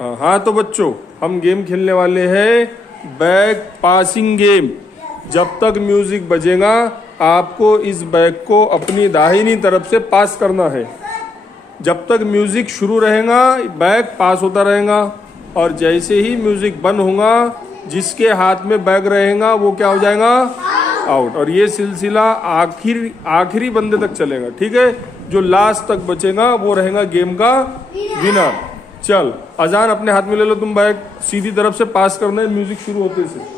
हाँ तो बच्चों हम गेम खेलने वाले हैं बैग पासिंग गेम। जब तक म्यूजिक बजेगा आपको इस बैग को अपनी दाहिनी तरफ से पास करना है। जब तक म्यूजिक शुरू रहेगा बैग पास होता रहेगा और जैसे ही म्यूजिक बंद होगा जिसके हाथ में बैग रहेगा वो क्या हो जाएगा, आउट। और ये सिलसिला आखिरी बंदे तक चलेगा, ठीक है। जो लास्ट तक बचेगा वो रहेगा गेम का विनर। चल अजान अपने हाथ में ले लो, तुम बैग सीधी तरफ से पास करना है म्यूजिक शुरू होते से।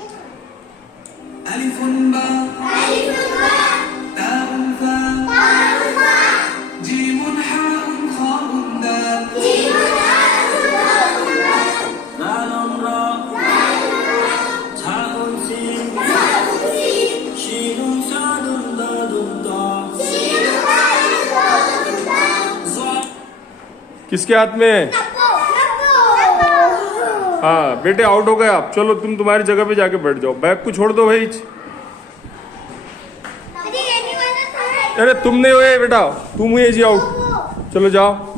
किसके हाथ में? हाँ बेटे आउट हो गए आप। चलो तुम तुम्हारी जगह पे जाके बैठ जाओ, बैग को छोड़ दो भाई। अरे तुम नहीं हुए बेटा, तुम हुए जी आउट। चलो जाओ।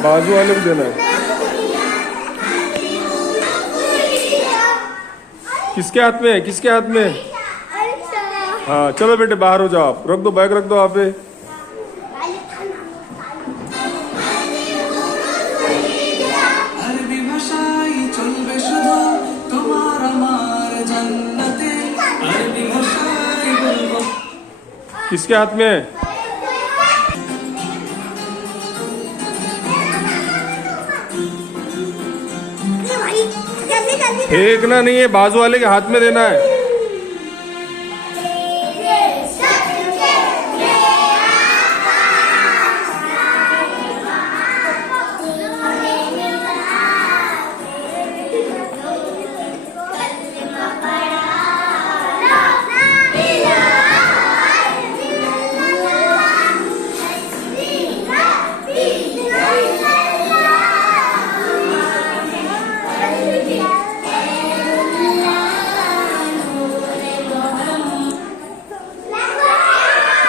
बाजू वाले को देना है। किसके हाथ में है? किसके हाथ में? हाँ चलो बेटे बाहर हो जाओ आप, रख दो बैग, रख दो वहाँ पे। किसके हाथ में है? फेंकना नहीं है, बाजू वाले के हाथ में देना है।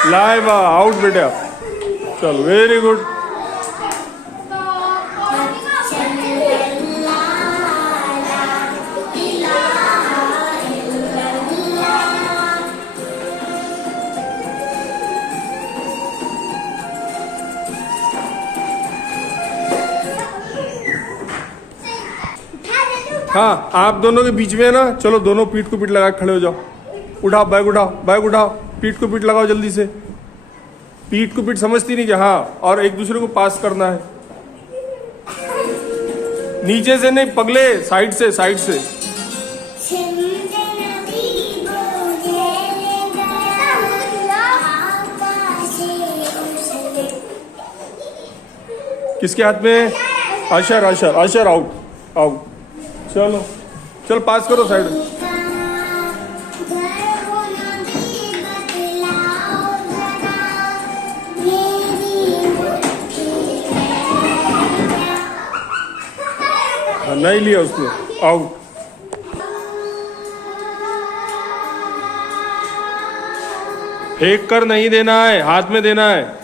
लाइव आउट बेटा। चल वेरी गुड। हाँ आप दोनों के बीच में है ना, चलो दोनों पीठ को पीठ लगा खड़े हो जाओ। उठाओ बैग, उठाओ बैग, उठाओ, पीठ को पीठ लगाओ जल्दी से। पीठ को पीठ समझती नहीं क्या? हाँ, और एक दूसरे को पास करना है। नीचे से नहीं पगले, साइड से, साइड से। किसके हाथ में? अशर, अशर, अशर आउट, आउट। चलो चल पास करो साइड। नहीं लिया उसने, आउट। फेंक कर नहीं देना है, हाथ में देना है।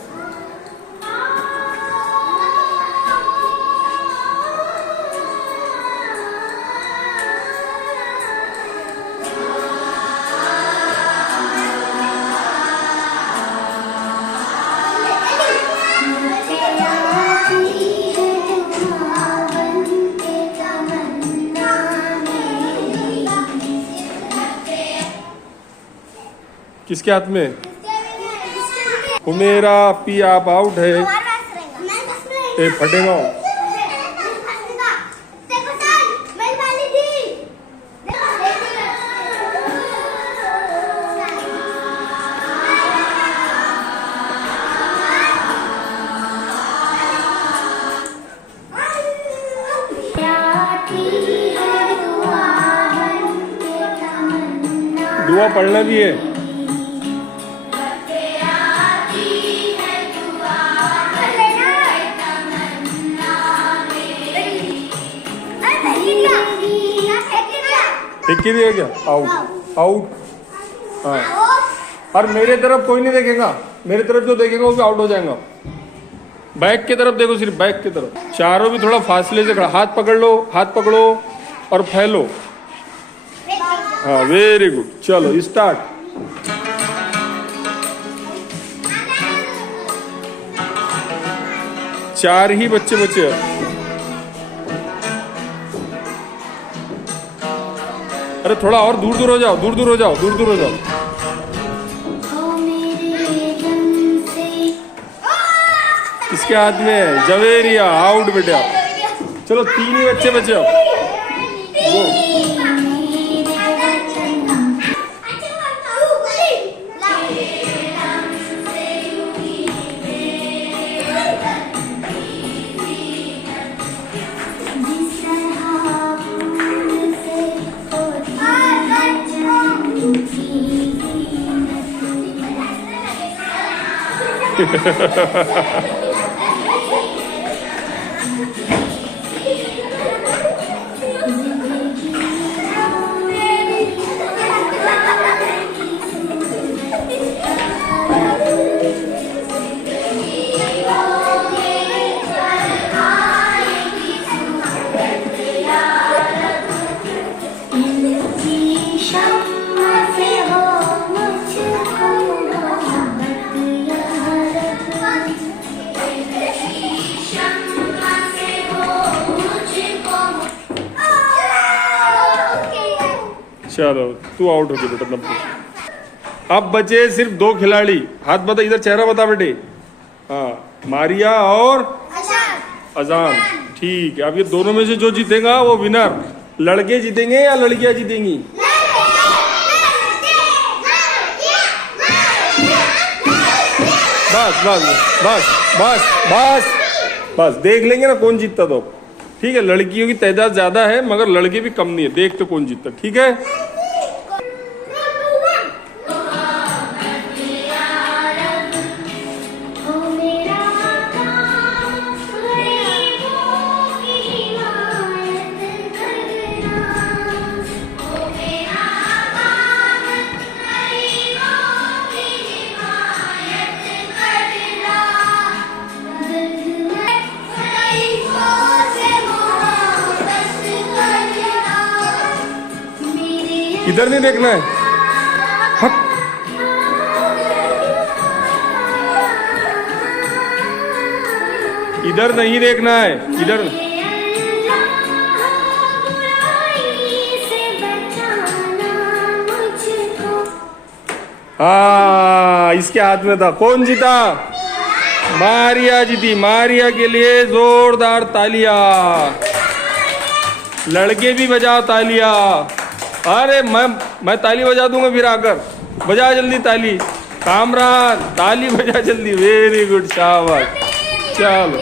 किसके हाथ में? हुमेरा पी आप आउट है। ए फटेगा। दुआ पढ़ना भी है। फेंक के दिया क्या? Out out. हाँ, और मेरे तरफ कोई नहीं देखेगा, मेरे तरफ जो देखेगा वो भी आउट हो जाएगा। बैक की तरफ देखो, सिर्फ बैक की तरफ। चारों भी थोड़ा फासले से खड़ा, हाथ पकड़ लो, हाथ पकड़ो और फैलो। हाँ, वेरी गुड। चलो स्टार्ट। चार ही बच्चे बचे हैं। अरे थोड़ा और दूर दूर हो जाओ, दूर दूर हो जाओ, दूर दूर हो जाओ। किसके हाथ में है? जवेरिया। आउट बेटा। चलो 3 ही बच्चे बचे अब। चलो तू आउट हो गया बेटा। 90। अब बचे सिर्फ 2 खिलाड़ी। हाथ बता, इधर चेहरा बता बेटे। हाँ, मारिया और अजान। ठीक है, अब ये दोनों में से जो जीतेगा वो विनर। लड़के जीतेंगे या लड़कियां जीतेंगी? बस बस बस बस बस बस देख लेंगे ना कौन जीतता। तो ठीक है, लड़कियों की तादाद ज्यादा है मगर लड़के भी कम नहीं है। देख तो कौन जीतता। ठीक है, इधर नहीं देखना है। हट। इधर नहीं देखना है, इधर। हाँ, इसके हाथ में था। कौन जीता? मारिया जीती। मारिया के लिए जोरदार तालियां। लड़के भी बजाओ तालियां। अरे मैं ताली बजा दूंगा फिर आकर। बजा जल्दी ताली। कामरान ताली बजा जल्दी। वेरी गुड, शाबाश। चलो।